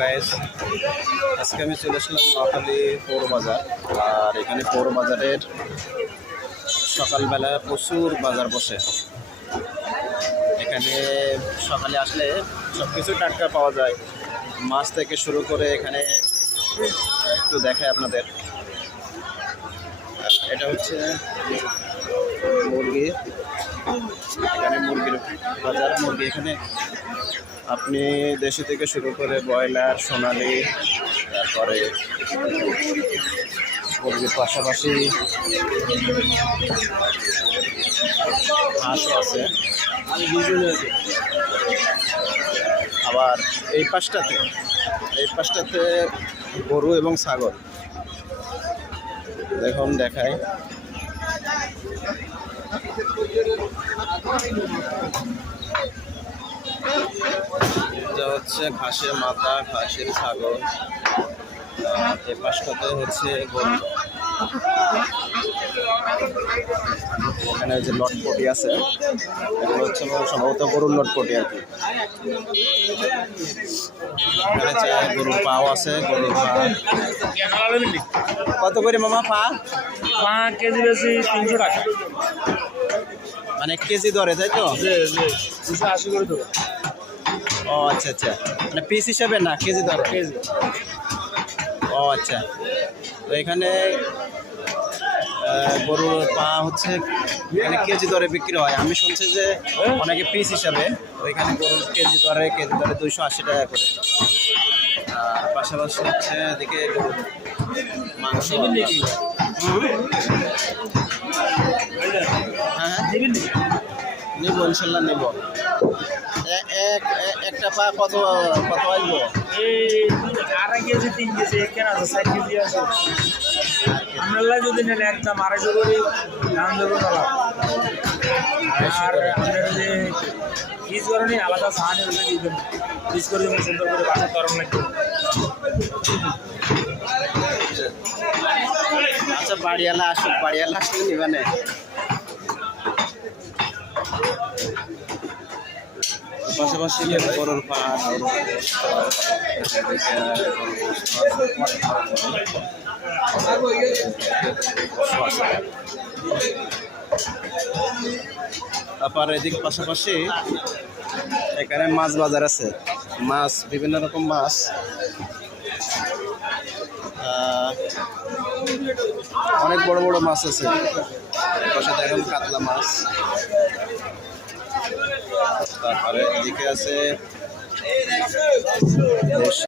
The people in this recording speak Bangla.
গাইস, আজকে আমি চলে আসলাম নোয়াখালী পৌর বাজার। আর এখানে পৌর বাজারের সকালবেলা প্রচুর বাজার বসে। এখানে সকালে আসলে সব কিছু টাটকা পাওয়া যায়, মাছ থেকে শুরু করে। এখানে একটু দেখায় আপনাদের, এটা হচ্ছে মুরগি। এখানে মুরগির বাজার। মুরগি এখানে আপনি দেশি থেকে শুরু করে ব্রয়লার, সোনালি, তারপরে মুরগির পাশাপাশি হাঁসও আছে। আবার এই পাশটাতে গরু এবং ছাগল। দেখুন দেখায়, এটা হচ্ছে ঘাসের মাথা, ঘাসের ছাগল। এই পাশটাতে হচ্ছে গরু। এখানে যে লটপটি আছে, এগুলো হচ্ছে সম্ভবত গরুর লটপটি আর কি। এখানে গরুর পাও আছে, গরুর পা। কত করে মামা পা? কেজি বেশি 300 টাকা, মানে কেজি দরে, তাই তো? 280 করে দেবো। ও আচ্ছা আচ্ছা, মানে পিস হিসাবে না, কেজি দর? কেজি। ও আচ্ছা। তো এখানে গরুর পা হচ্ছে এখানে কেজি দরে বিক্রি হয়। আমি শুনছি যে অনেকে পিস হিসাবে। ওইখানে গরুর কেজি দরে 280 টাকা করে। আর পাশাপাশি হচ্ছে এদিকে গরুর মাংস। হ্যাঁ নিব, ইনশাল্লাহ নিব। একটা পা কত আসবো? এই 2.5 কেজি 3 কেজি কেনা আছে, 4 কেজি আছে। আমরা যদি নিলে একদম 250 করে দাম দেবো না। আর আমাদের যে পিস করে নিয়ে আলাদা সাহানি হলে দিবেন, পিস করে দেবেন সুন্দর করে, বাসার তরম লাগবে। আচ্ছা, বাড়িওয়ালা আসলে নিবানে। পাশাপাশি গরুর পা, তারপর এদিক পাশাপাশি এখানে মাছ বাজার আছে। মাছ, বিভিন্ন রকম মাছ। অনেক বড় বড় মাছ আছে। পাশে দেখুন কাতলা মাছ। তারপরে এদিকে আছে